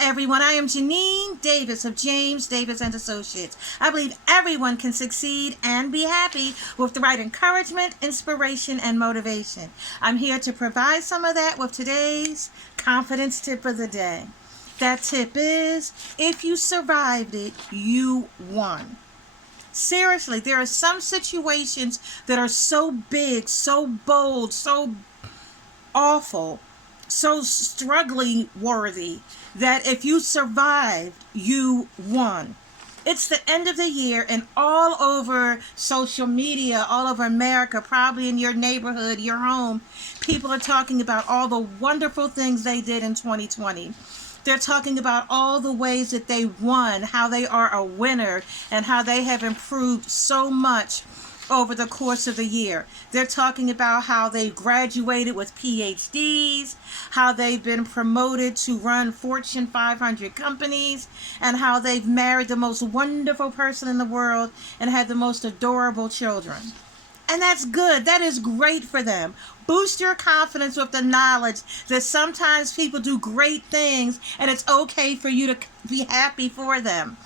everyone. I am Janine Davis of James Davis and Associates. I believe everyone can succeed and be happy with the right encouragement, inspiration, and motivation. I'm here to provide some of that with today's confidence tip of the day. That tip is, if you survived it, you won. Seriously, there are some situations that are so big, so bold, so awful, so struggling worthy, that if you survived, you won. It's the end of the year, and all over social media, all over America, probably in your neighborhood, your home, people are talking about all the wonderful things they did in 2020. They're talking about all the ways that they won, how they are a winner, and how they have improved so much over the course of the year. They're talking about how they graduated with PhDs, how they've been promoted to run Fortune 500 companies, and how they've married the most wonderful person in the world and had the most adorable children. And that's good. That is great for them. Boost your confidence with the knowledge that sometimes people do great things and it's okay for you to be happy for them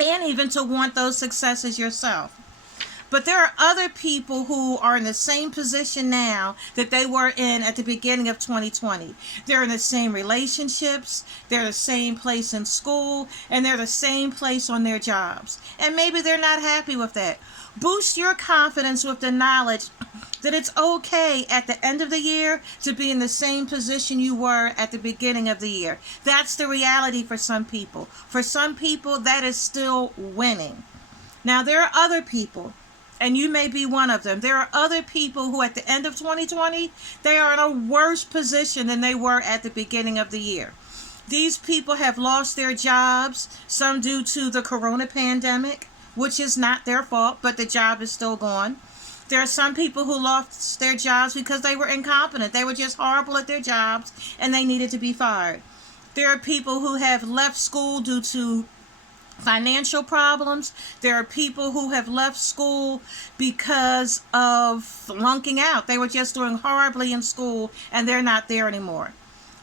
and even to want those successes yourself. But there are other people who are in the same position now that they were in at the beginning of 2020. They're in the same relationships, they're the same place in school, and they're the same place on their jobs. And maybe they're not happy with that. Boost your confidence with the knowledge that it's okay at the end of the year to be in the same position you were at the beginning of the year. That's the reality for some people. For some people, that is still winning. Now, there are other people, and you may be one of them. There are other people who at the end of 2020, they are in a worse position than they were at the beginning of the year. These people have lost their jobs, some due to the corona pandemic, which is not their fault, but the job is still gone. There are some people who lost their jobs because they were incompetent. They were just horrible at their jobs and they needed to be fired. There are people who have left school due to financial problems. There are people who have left school because of flunking out. They were just doing horribly in school and they're not there anymore.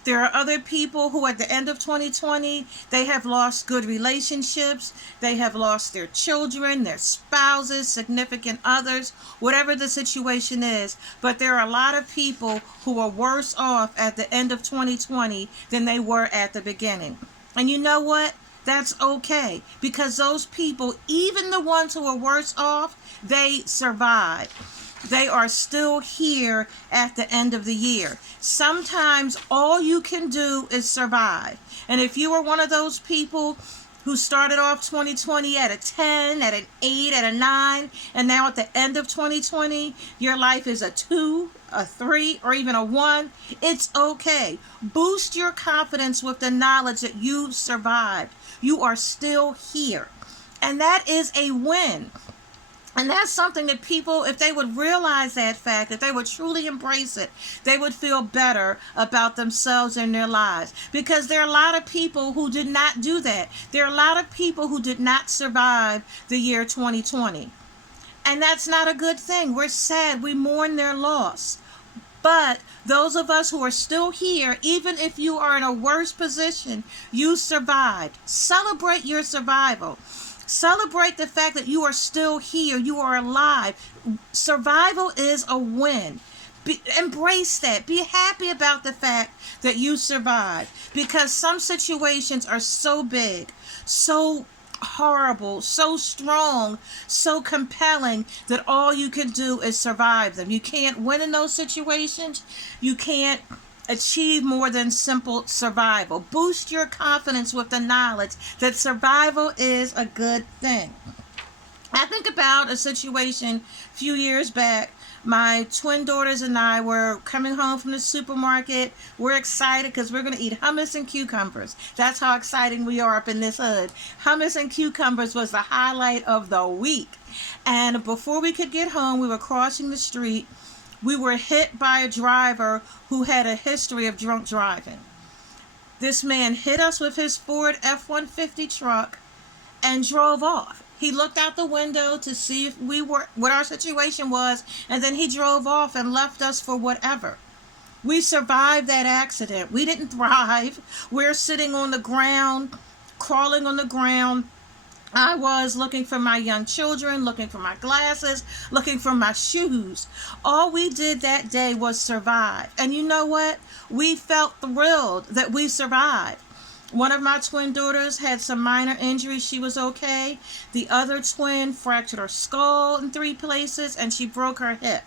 There are other people who at the end of 2020, they have lost good relationships. They have lost their children, their spouses, significant others, whatever the situation is. But there are a lot of people who are worse off at the end of 2020 than they were at the beginning. And you know what? That's okay, because those people, even the ones who are worse off, they survive. They are still here at the end of the year. Sometimes all you can do is survive. And if you are one of those people who started off 2020 at a 10, at an 8, at a 9, and now at the end of 2020, your life is a 2, a 3, or even a 1, it's okay. Boost your confidence with the knowledge that you survived. You are still here. And that is a win. And that's something that people, if they would realize that fact, if they would truly embrace it, they would feel better about themselves and their lives. Because there are a lot of people who did not do that. There are a lot of people who did not survive the year 2020. And that's not a good thing. We're sad. We mourn their loss. But those of us who are still here, even if you are in a worse position, you survived. Celebrate your survival. Celebrate the fact that you are still here. You are alive. Survival is a win. Embrace that. Be happy about the fact that you survived. Because some situations are so big, so horrible, so strong, so compelling that all you can do is survive them. You can't win in those situations. You can't achieve more than simple survival. Boost your confidence with the knowledge that survival is a good thing. I think about a situation a few years back. My twin daughters and I were coming home from the supermarket. We're excited because we're going to eat hummus and cucumbers. That's how exciting we are up in this hood. Hummus and cucumbers was the highlight of the week. And before we could get home, we were crossing the street. We were hit by a driver who had a history of drunk driving. This man hit us with his Ford F-150 truck and drove off. He looked out the window to see what our situation was, and then he drove off and left us for whatever. We survived that accident. We didn't thrive. We're sitting on the ground, crawling on the ground. I was looking for my young children, looking for my glasses, looking for my shoes. All we did that day was survive. And you know what? We felt thrilled that we survived. One of my twin daughters had some minor injuries. She was okay. The other twin fractured her skull in 3 places and she broke her hip.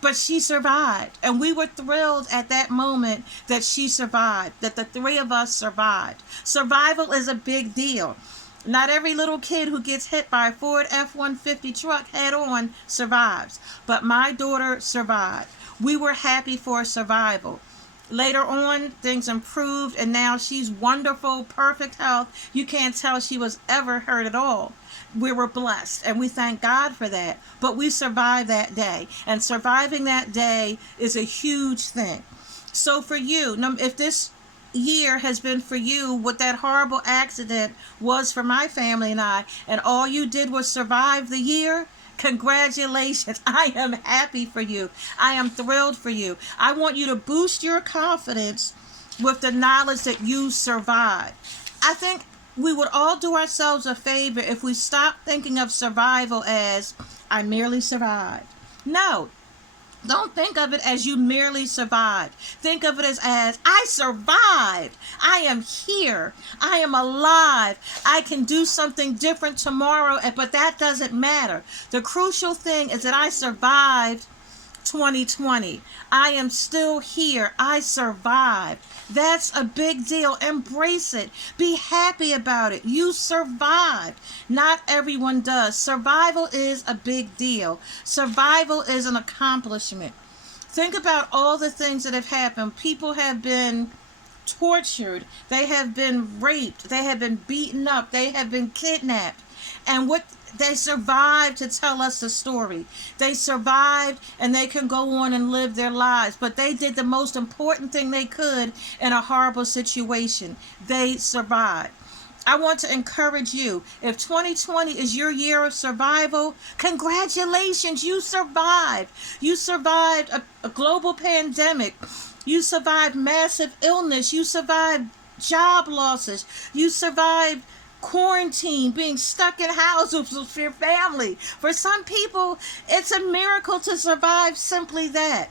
But she survived. And we were thrilled at that moment that she survived, that the 3 of us survived. Survival is a big deal. Not every little kid who gets hit by a Ford F-150 truck head on survives. But my daughter survived. We were happy for survival. Later on, things improved, and now she's wonderful, perfect health. You can't tell she was ever hurt at all. We were blessed, and we thank God for that. But we survived that day, and surviving that day is a huge thing. So for you, if this year has been for you what that horrible accident was for my family and I, and all you did was survive the year, congratulations. I am happy for you. I am thrilled for you. I want you to boost your confidence with the knowledge that you survived. I think we would all do ourselves a favor if we stop thinking of survival as I merely survived. No. Don't think of it as you merely survived. Think of it as I survived. I am here. I am alive. I can do something different tomorrow, but that doesn't matter. The crucial thing is that I survived 2020. I am still here. I survived. That's a big deal. Embrace it. Be happy about it. You survived. Not everyone does. Survival is a big deal. Survival is an accomplishment. Think about all the things that have happened. People have been tortured. They have been raped. They have been beaten up. They have been kidnapped. And they survived to tell us the story. They survived and they can go on and live their lives. But they did the most important thing they could in a horrible situation. They survived. I want to encourage you. If 2020 is your year of survival, congratulations, you survived. You survived a global pandemic. You survived massive illness. You survived job losses. You survived quarantine, being stuck in houses with your family. For some people, it's a miracle to survive simply that.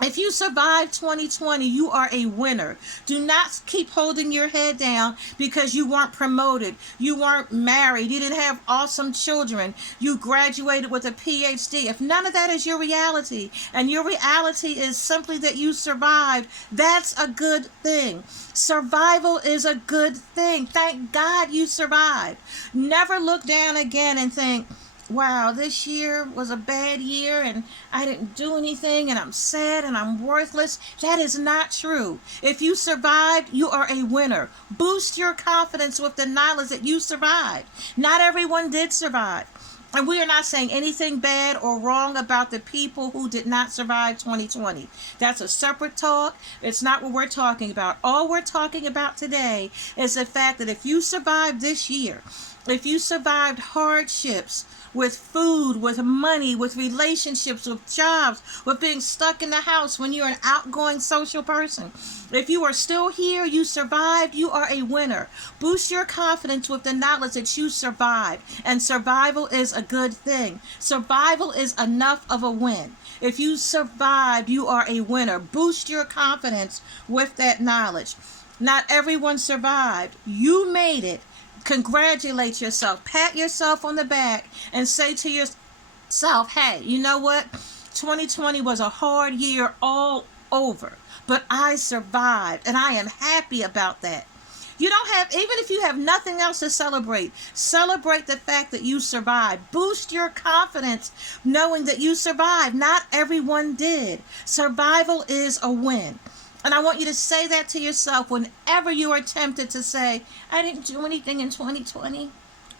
If you survive 2020, you are a winner. Do not keep holding your head down because you weren't promoted, you weren't married, you didn't have awesome children, you graduated with a PhD. If none of that is your reality, and your reality is simply that you survived, that's a good thing. Survival is a good thing. Thank God you survived. Never look down again and think, wow, this year was a bad year and I didn't do anything and I'm sad and I'm worthless. That is not true. If you survived, you are a winner. Boost your confidence with the knowledge that you survived. Not everyone did survive. And we are not saying anything bad or wrong about the people who did not survive 2020. That's a separate talk. It's not what we're talking about. All we're talking about today is the fact that if you survived this year, if you survived hardships with food, with money, with relationships, with jobs, with being stuck in the house when you're an outgoing social person, if you are still here, you survived, you are a winner. Boost your confidence with the knowledge that you survived. And survival is a good thing. Survival is enough of a win. If you survived, you are a winner. Boost your confidence with that knowledge. Not everyone survived. You made it. Congratulate yourself. Pat yourself on the back and say to yourself, hey, you know what? 2020 was a hard year all over, but I survived and I am happy about that. You don't have, even if you have nothing else to celebrate the fact that you survived. Boost your confidence knowing that you survived. Not everyone did. Survival is a win. And I want you to say that to yourself whenever you are tempted to say, I didn't do anything in 2020.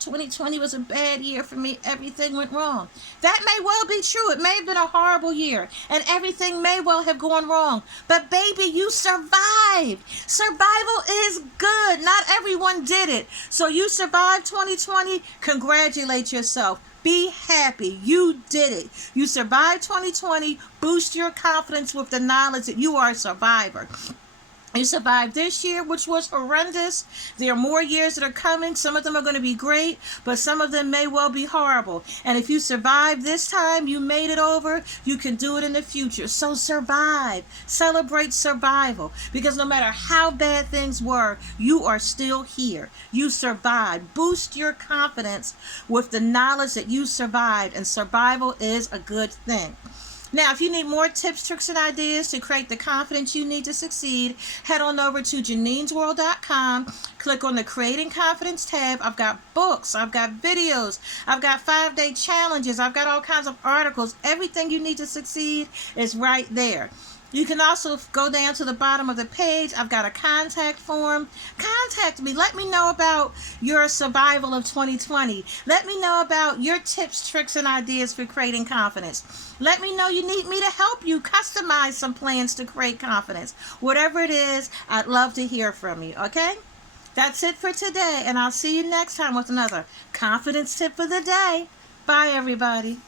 2020 was a bad year for me. Everything went wrong. That may well be true. It may have been a horrible year, and everything may well have gone wrong. But baby, you survived. Survival is good. Not everyone did it. So you survived 2020. Congratulate yourself. Be happy. You did it. You survived 2020. Boost your confidence with the knowledge that you are a survivor. You survived this year, which was horrendous. There are more years that are coming. Some of them are going to be great, but some of them may well be horrible. And if you survived this time, you made it over, you can do it in the future. So survive. Celebrate survival. Because no matter how bad things were, you are still here. You survived. Boost your confidence with the knowledge that you survived. And survival is a good thing. Now, if you need more tips, tricks, and ideas to create the confidence you need to succeed, head on over to Janine'sWorld.com. Click on the Creating Confidence tab. I've got books. I've got videos. I've got 5-day challenges. I've got all kinds of articles. Everything you need to succeed is right there. You can also go down to the bottom of the page. I've got a contact form. Contact me. Let me know about your survival of 2020. Let me know about your tips, tricks, and ideas for creating confidence. Let me know you need me to help you customize some plans to create confidence. Whatever it is, I'd love to hear from you, okay? That's it for today, and I'll see you next time with another confidence tip for the day. Bye, everybody.